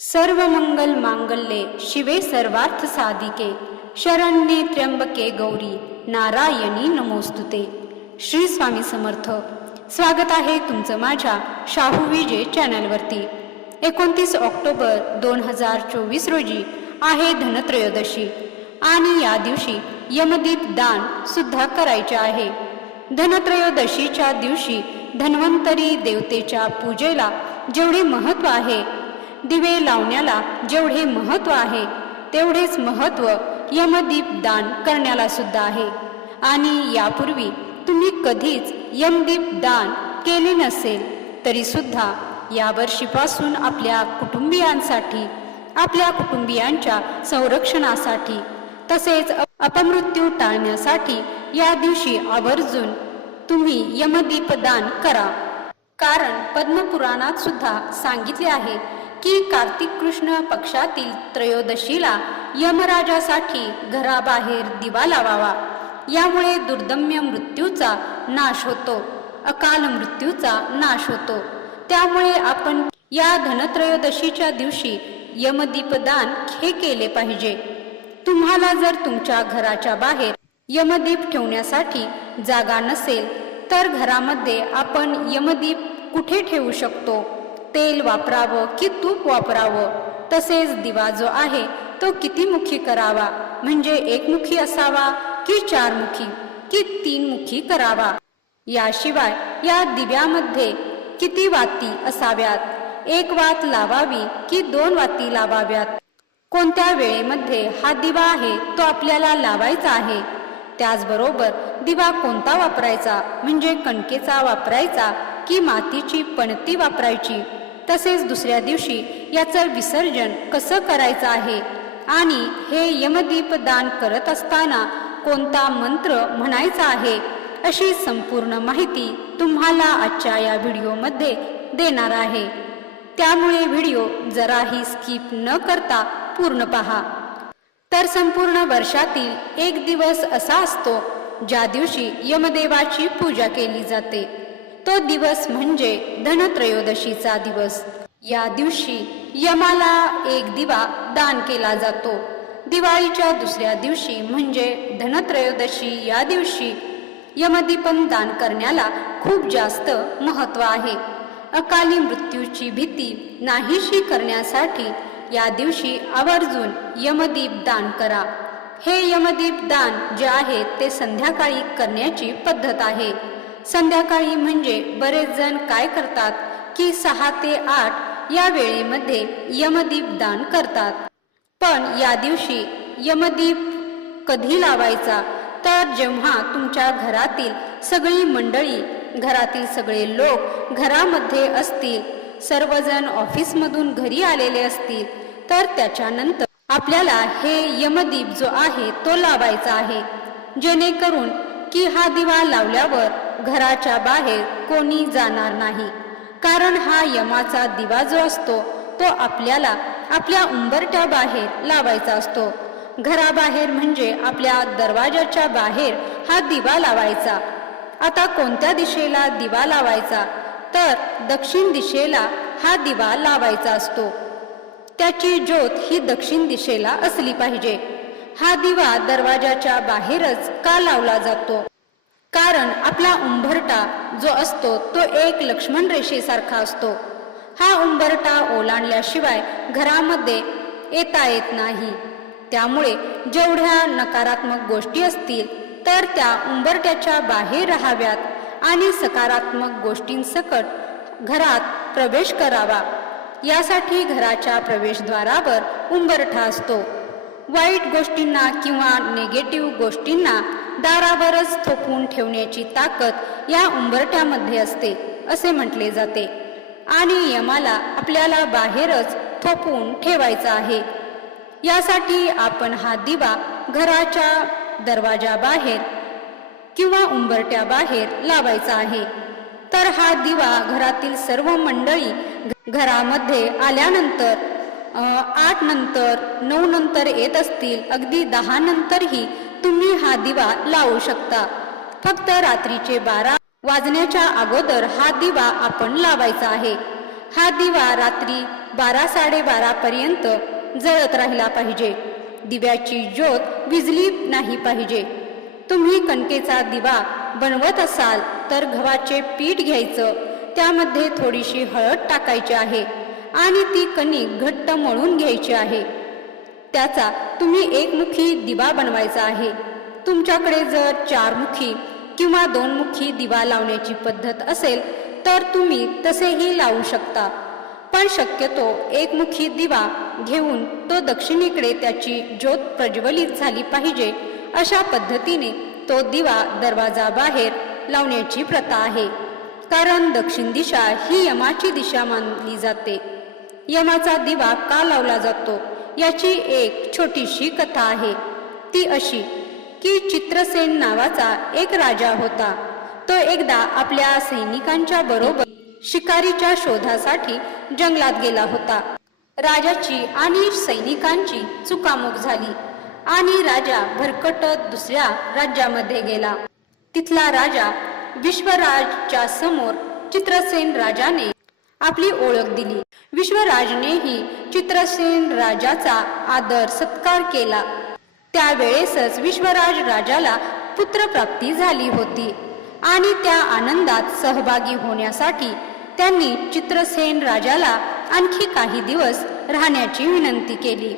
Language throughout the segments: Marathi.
सर्व मंगल मांगल्ये शिवे सर्वार्थ साधिके शरण्ये त्र्यंबके गौरी नारायणी नमोस्तुते। श्री स्वामी समर्थ। स्वागत आहे तुमचं माझ्या शाहू विजे चॅनलवरती। 29 ऑक्टोबर 2024 रोजी आहे धनत्रयोदशी आणि या दिवशी यमदीप दान सुद्धा करायचे आहे। धनत्रयोदशीच्या दिवशी धन्वंतरी देवतेच्या पूजेला जेवढे महत्त्व आहे, दिवे लावण्याला जेवढे महत्त्व आहे, तेवढेच महत्त्व यमदीप दान करण्याला सुद्धा आहे। आणि यापूर्वी तुम्ही कधीच यमदीप दान केले नसेल तरी सुद्धा या वर्षीपासून आपल्या कुटुंबियांसाठी, आपल्या कुटुंबियांच्या संरक्षणासाठी तसेच अपमृत्यू टाळण्यासाठी या दिवशी आवर्जून तुम्ही यमदीप दान करा। कारण पद्मपुराणात सुद्धा सांगितले आहे की कार्तिक कृष्ण पक्षातील त्रयोदशीला यमराजासाठी घराबाहेर दिवा लावावा। यामुळे दुर्दम्य मृत्यूचा नाश होतो, अकाल मृत्यूचा नाश होतो। त्यामुळे आपण या धनत्रयोदशीच्या दिवशी यमदीपदान हे केले पाहिजे। तुम्हाला जर तुमच्या घराच्या बाहेर यमदीप ठेवण्यासाठी जागा नसेल तर घरामध्ये आपण यमदीप कुठे ठेवू शकतो? तेल वापरावं की तूप वापरावं? तसेच दिवा जो आहे तो किती मुखी करावा? म्हणजे एकमुखी असावा की चारमुखी की तीनमुखी करावा? याशिवाय या दिव्यामध्ये किती वाती असाव्यात? एक वात लावावी की दोन वाती लावाव्यात? कोणत्या वेळेमध्ये हा दिवा आहे तो आपल्याला लावायचा आहे? त्याचबरोबर दिवा कोणता वापरायचा? म्हणजे कणकेचा वापरायचा की मातीची पणती वापरायची? तसेच दुसऱ्या दिवशी याचं विसर्जन कसं करायचं आहे? आणि हे यमदीप दान करत असताना कोणता मंत्र म्हणायचा आहे? अशी संपूर्ण माहिती तुम्हाला आजच्या या व्हिडिओमध्ये देणार आहे। त्यामुळे व्हिडिओ जराही स्किप न करता पूर्ण पहा। तर संपूर्ण वर्षातील एक दिवस असा असतो ज्या दिवशी यमदेवाची पूजा केली जाते। तो दिवस म्हणजे धनत्रयोदशीचा दिवस। या दिवशी यमाला एक दिवा दान केला जातो। दिवाळीच्या दुसऱ्या दिवशी म्हणजे धनत्रयोदशी या दिवशी यमदीपम दान करण्याला खूप जास्त महत्त्व आहे। अकाली मृत्यूची भीती नाहीशी करण्यासाठी या दिवशी आवर्जून यमदीप दान करा। हे यमदीप दान जे आहे ते संध्याकाळी करण्याची पद्धत आहे। संध्याकाळी म्हणजे बरेच जण काय करतात की 6 ते 8 या वेळेमध्ये यमदीप दान करतात। पण या दिवशी यमदीप कधी लावायचा? तर जेव्हा तुमच्या घरातील सगळी मंडळी, घरातील सगळे लोक घरामध्ये असतील, सर्वजण ऑफिसमधून घरी आलेले असतील, तर त्याच्यानंतर आपल्याला हे यमदीप जो आहे तो लावायचा आहे। जेणेकरून की हा दिवा लावल्यावर घराच्या बाहेर कोणी जाणार नाही। कारण हा यमाचा दिवा जो असतो तो आपल्याला आपल्या उंबरठ्या बाहेर लावायचा असतो। घराबाहेर म्हणजे आपल्या दरवाजाच्या बाहेर हा दिवा लावायचा। आता कोणत्या दिशेला दिवा लावायचा? तर दक्षिण दिशेला हा दिवा लावायचा असतो। त्याची ज्योत ही दक्षिण दिशेला असली पाहिजे। हा दिवा दरवाजाच्या बाहेरच का लावला जातो? कारण आपला उंबरठा जो असतो तो एक लक्ष्मण रेषेसारखा असतो। हा उंबरठा ओलांडल्याशिवाय घरामध्ये येता येत नाही। त्यामुळे जेवढ्या नकारात्मक गोष्टी असतील तर त्या उंबरठ्याच्या बाहेर राहाव्यात आणि सकारात्मक गोष्टींसकट घरात प्रवेश करावा। यासाठी घराच्या प्रवेशद्वारावर उंबरठा असतो। वाईट गोष्टींना किंवा नेगेटिव्ह गोष्टींना दारावरच थोपवून ठेवण्याची ताकद या उंबरठ्यामध्ये असते असे म्हटले जाते। आणि यमाला आपल्याला बाहेरच थोपवून ठेवायचा आहे। यासाठी आपण हा दिवा घराच्या दरवाजाबाहेर किंवा उंबरठ्या बाहेर लावायचा आहे। तर हा दिवा घरातील सर्व मंडळी घरामध्ये आल्यानंतर 8 नंतर 9 नंतर येत असतील, अगदी 10 नंतरही तुम्ही हा दिवा लावू शकता। फक्त रात्रीचे 12 वाजण्याच्या अगोदर हा दिवा आपण लावायचा आहे। हा दिवा रात्री 12-12:30 पर्यंत जळत राहिला पाहिजे. दिव्याची ज्योत विझली नाही पाहिजे. तुम्ही कणकेचा दिवा बनवत असाल तर गव्हाचे पीठ घ्यायचं, त्यामध्ये थोडीशी हळद टाकायची आहे आणि ती कणिक घट्ट मळून घ्यायची आहे. त्याचा तुम्ही एकमुखी दिवा बनवायचा आहे. तुमच्याकडे जर 4मुखी किंवा 2मुखी दिवा लावण्याची पद्धत असेल तर तुम्ही तसेही लावू शकता, पण शक्यतो एकमुखी दिवा घेऊन तो दक्षिणेकडे त्याची ज्योत प्रज्वलित झाली पाहिजे अशा पद्धतीने तो दिवा दरवाजा बाहेर लावण्याची प्रथा आहे. कारण दक्षिण दिशा ही यमाची दिशा मानली जाते. यमाचा दिवा का लावला जातो याची एक छोटीशी कथा आहे. ती अशी की चित्रसेन नावाचा एक राजा होता. तो एकदा आपल्या सैनिकांच्या बरोबर शिकारीच्या शोधासाठी जंगलात गेला होता. राजाची आणि सैनिकांची चुकामुक झाली आणि राजा भरकटत दुसऱ्या राज्यामध्ये गेला. तिथला राजा विश्वराजच्या समोर चित्रसेन राजाने आपली ओळख दिली. विश्वराजनेही चित्रसेन राजाचा आदर सत्कार केला. त्यावेळेसच विश्वराज राजाला पुत्रप्राप्ती झाली होती आणि त्या आनंदात सहभागी होण्यासाठी त्यांनी चित्रसेन राजाला आणखी काही दिवस राहण्याची विनंती केली.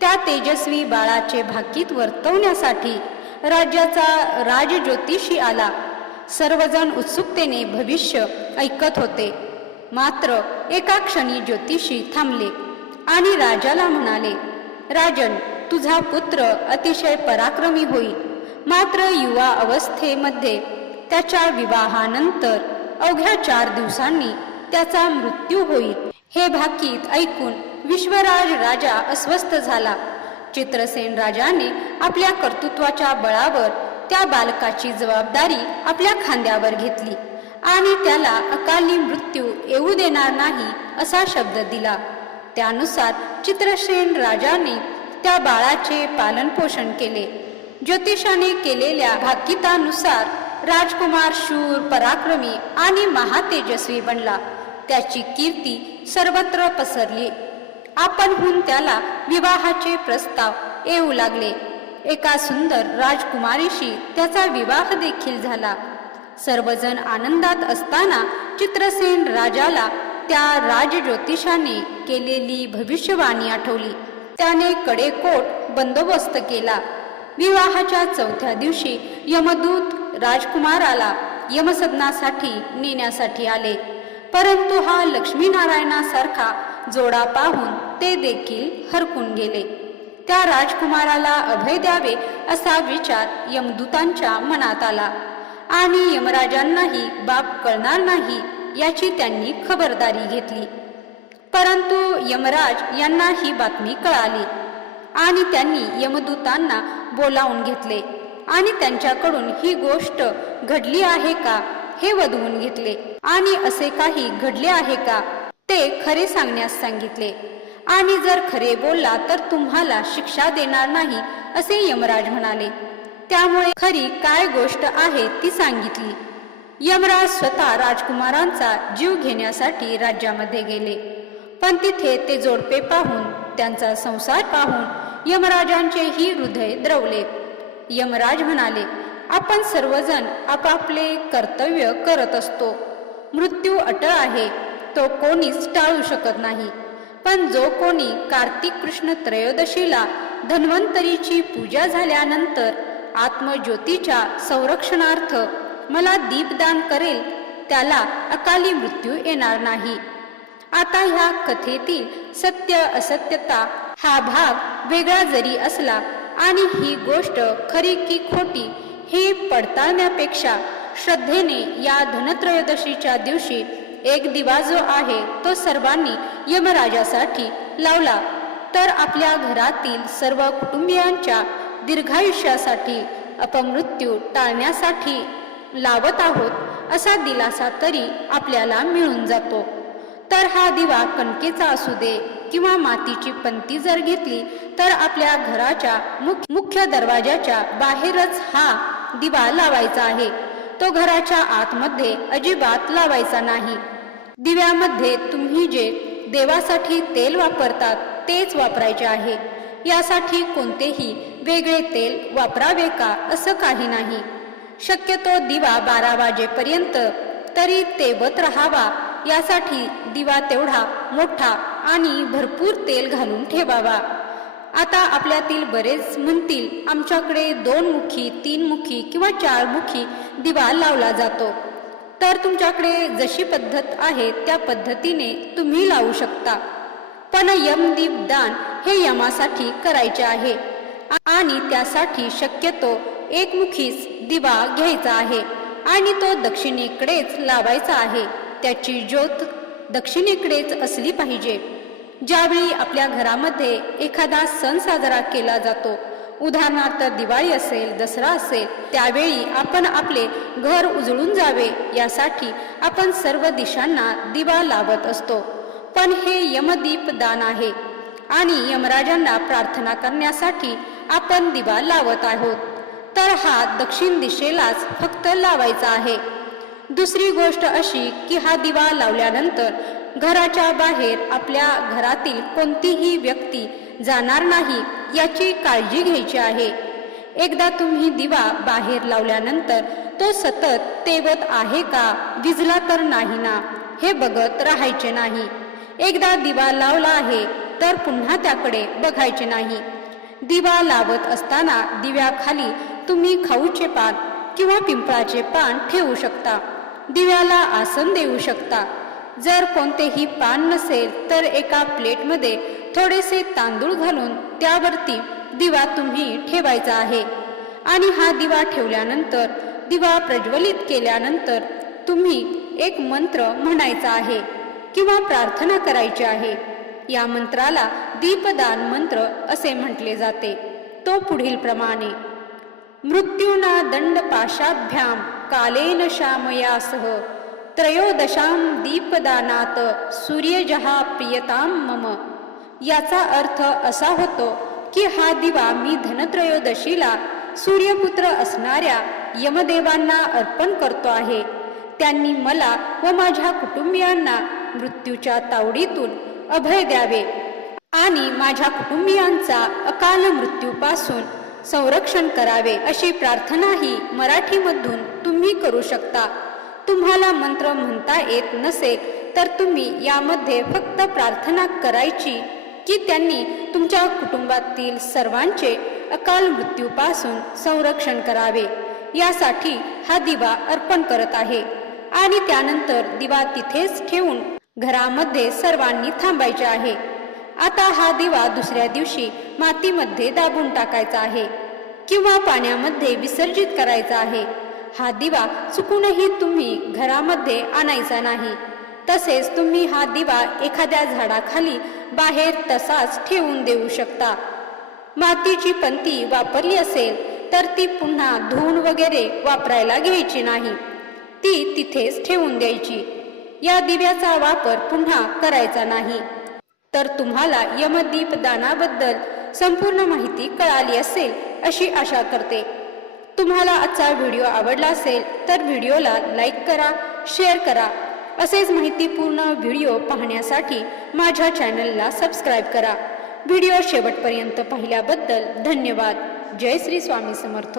त्या तेजस्वी बाळाचे भाकीत वर्तवण्यासाठी राज्याचा राजज्योतिषी आला. सर्वजण उत्सुकतेने भविष्य ऐकत होते. मात्र एका क्षणी ज्योतिषी थांबले आणि राजाला म्हणाले, राजन, तुझा पुत्र अतिशय पराक्रमी होईल, मात्र युवा अवस्थेमध्ये त्याच्या विवाहानंतर अवघ्या 4 दिवसांनी त्याचा मृत्यू होईल. हे भाकीत ऐकून विश्वराज राजा अस्वस्थ झाला. चित्रसेन राजाने आपल्या कर्तृत्वाच्या बळावर त्या बालकाची जबाबदारी आपल्या खांद्यावर घेतली आणि त्याला अकाली मृत्यू येऊ देणार नाही असा शब्द दिला. त्यानुसार चित्रसेन राजाने त्या बाळाचे पालनपोषण केले. ज्योतिषाने केलेल्या भाकितानुसार राजकुमार शूर, पराक्रमी आणि महातेजस्वी बनला. त्याची कीर्ती सर्वत्र पसरली. आपणहून त्याला विवाहाचे प्रस्ताव येऊ लागले. एका सुंदर राजकुमारीशी त्याचा विवाह देखील झाला. सर्वजण आनंदात असताना चित्रसेन राजाला त्या राजज्योतिषाने केलेली भविष्यवाणी आठवली. त्याने कडेकोट बंदोबस्त केला. विवाहाच्या 4थ्या दिवशी यमदूत राजकुमाराला यमसदनासाठी नेण्यासाठी आले, परंतु हा लक्ष्मीनारायणासारखा जोडा पाहून ते देखील हरकून गेले. त्या राजकुमाराला अभय द्यावे असा विचार यमदूतांच्या मनात आला आणि यमराजांनाही बाब कळणार नाही याची त्यांनी खबरदारी घेतली. परंतु यमराज यांना ही बातमी कळाली आणि त्यांनी यमदूतांना बोलावून घेतले आणि त्यांच्याकडून ही गोष्ट घडली आहे का हे वदवून घेतले आणि असे काही घडले आहे का ते खरे सांगण्यास सांगितले आणि जर खरे बोलला तर तुम्हाला शिक्षा देणार नाही असे यमराज म्हणाले. त्यामुळे खरी काय गोष्ट आहे ती सांगितली. यमराज स्वतः राजकुमारांचा जीव घेण्यासाठी राज्यामध्ये गेले, पण तिथे ते जोडपे पाहून, त्यांचा संसार पाहून यमराजांचेही हृदय द्रवले. यमराज म्हणाले, आपण सर्वजण आपापले कर्तव्य करत असतो. मृत्यू अटळ आहे, तो कोणीच टाळू शकत नाही. पण जो कोणी कार्तिक कृष्ण त्रयोदशीला धन्वंतरीची पूजा झाल्यानंतर आत्मज्योतीच्या संरक्षणार्थ मला दीपदान करेल त्याला अकाली मृत्यू येणार नाही. आता ह्या कथेतील सत्य असत्यता हा भाग वेगळा जरी असला आणि ही गोष्ट खरी की खोटी हे पडताळण्यापेक्षा श्रद्धेने या धनत्रयोदशीच्या दिवशी एक दिवा जो आहे तो सर्वांनी यमराजासाठी लावला तर आपल्या घरातील सर्व कुटुंबियांच्या दीर्घायुष्यासाठी, अपमृत्यू टाळण्यासाठी लावत आहोत असा दिलासा तरी आपल्याला मिळून जातो. तर हा दिवा कणकेचा असू दे किंवा मातीची पंती जर घेतली तर आपल्या घराच्या मुख्य दरवाजाच्या बाहेरच हा दिवा लावायचा आहे. तो घराच्या आतमध्ये अजिबात लावायचा नाही. दिव्यामध्ये तुम्ही जे देवासाठी तेल वापरतात तेच वापरायचे आहे. यासाठी कोणतेही वेगळे तेल वापरावे का असं काही नाही. शक्यतो दिवा 12 वाजेपर्यंत तरी तेवत राहावा यासाठी दिवा तेवढा मोठा आणि भरपूर तेल घालून ठेवावा. आता आपल्यातील बरेच म्हणतील आमच्याकडे 2 मुखी 3 मुखी किंवा 4 मुखी दिवा लावला जातो. तर तुमच्याकडे जशी पद्धत आहे त्या पद्धतीने तुम्ही लावू शकता. पण यमदीपदान हे यमासाठी करायचे आहे आणि त्यासाठी शक्यतो एकमुखीच दिवा घ्यायचा आहे आणि तो दक्षिणेकडेच लावायचा आहे. त्याची ज्योत दक्षिणेकडेच असली पाहिजे. ज्यावेळी आपल्या घरामध्ये एखादा सण साजरा केला जातो, उदाहरणार्थ दिवाळी असेल, दसरा असेल, त्यावेळी आपण आपले घर उजळून जावे यासाठी आपण सर्व दिशांना दिवा लावत असतो. पण हे यमदीपदान आहे आणि यमराजांना प्रार्थना करण्यासाठी आपण दिवा लावत आहोत. तर हा दक्षिण दिशेलाच फक्त लावायचा आहे. दुसरी गोष्ट अशी की हा दिवा लावल्यानंतर घराच्या बाहेर आपल्या घरातील कोणतीही व्यक्ती जाणार नाही याची काळजी घ्यायची आहे. एकदा तुम्ही दिवा बाहेर लावल्यानंतर तो सतत तेवत आहे का, विझला तर नाही ना, हे बघत राहायचे नाही. एकदा दिवा लावला आहे तर पुन्हा त्याकडे बघायचे नाही. दिवा लावत असताना दिव्याखाली तुम्ही खाऊचे पान किंवा पिंपळाचे पान ठेवू शकता. दिव्याला आसन देऊ शकता. जर कोणतेही पान नसेल तर एका प्लेटमध्ये थोडेसे तांदूळ घालून त्यावरती दिवा तुम्ही ठेवायचा आहे आणि हा दिवा ठेवल्यानंतर, दिवा प्रज्वलित केल्यानंतर तुम्ही एक मंत्र म्हणायचा आहे किंवा प्रार्थना करायची आहे. या मंत्राला दीपदान मंत्र असे म्हटले जाते. तो पुढील प्रमाणे: मृत्युना दंडपाशाभ्याम कालेन शामयासह त्रयोदशां दीपदानात सूर्यजहा प्रियताम मम. याचा अर्थ असा होतो की हा दिवा मी धनत्रयोदशीला सूर्यपुत्र असणाऱ्या यमदेवांना अर्पण करतो आहे. त्यांनी मला व माझ्या कुटुंबियांना मृत्यूच्या तावडीतून अभय द्यावे आणि माझ्या कुटुंबियांचा अकाल मृत्यूपासून संरक्षण करावे अशी प्रार्थनाही मराठीमधून तुम्ही करू शकता. तुम्हाला मंत्र म्हणता येत नसेल तर तुम्ही यामध्ये फक्त प्रार्थना करायची की त्यांनी तुमच्या कुटुंबातील सर्वांचे अकाल मृत्यूपासून संरक्षण करावे. यासाठी हा दिवा अर्पण करत आहे आणि त्यानंतर दिवा तिथेच ठेवून घरामध्ये सर्वांनी थांबायचे आहे. आता हा दिवा दुसऱ्या दिवशी मातीमध्ये दाबून टाकायचा आहे किंवा पाण्यामध्ये विसर्जित करायचा आहे. हा दिवा चुकूनही तुम्ही घरामध्ये आणायचा नाही. तसेच तुम्ही हा दिवा एखाद्या झाडाखाली बाहेर तसाच ठेवून देऊ शकता. मातीची पंती वापरली असेल तर ती पुन्हा धुवून वगैरे वापरायला घ्यायची नाही, ती तिथेच ठेवून द्यायची. या दिव्याचा वापर पुन्हा करायचा नाही. तर तुम्हाला यमदीपदानाबद्दल संपूर्ण माहिती कळाली असेल अशी आशा करते. तुम्हाला आजचा व्हिडिओ आवडला असेल तर व्हिडिओला लाईक करा, शेअर करा. असेच माहितीपूर्ण व्हिडिओ पाहण्यासाठी माझ्या चॅनलला सबस्क्राईब करा. व्हिडिओ शेवटपर्यंत पाहिल्याबद्दल धन्यवाद. जय श्री स्वामी समर्थ.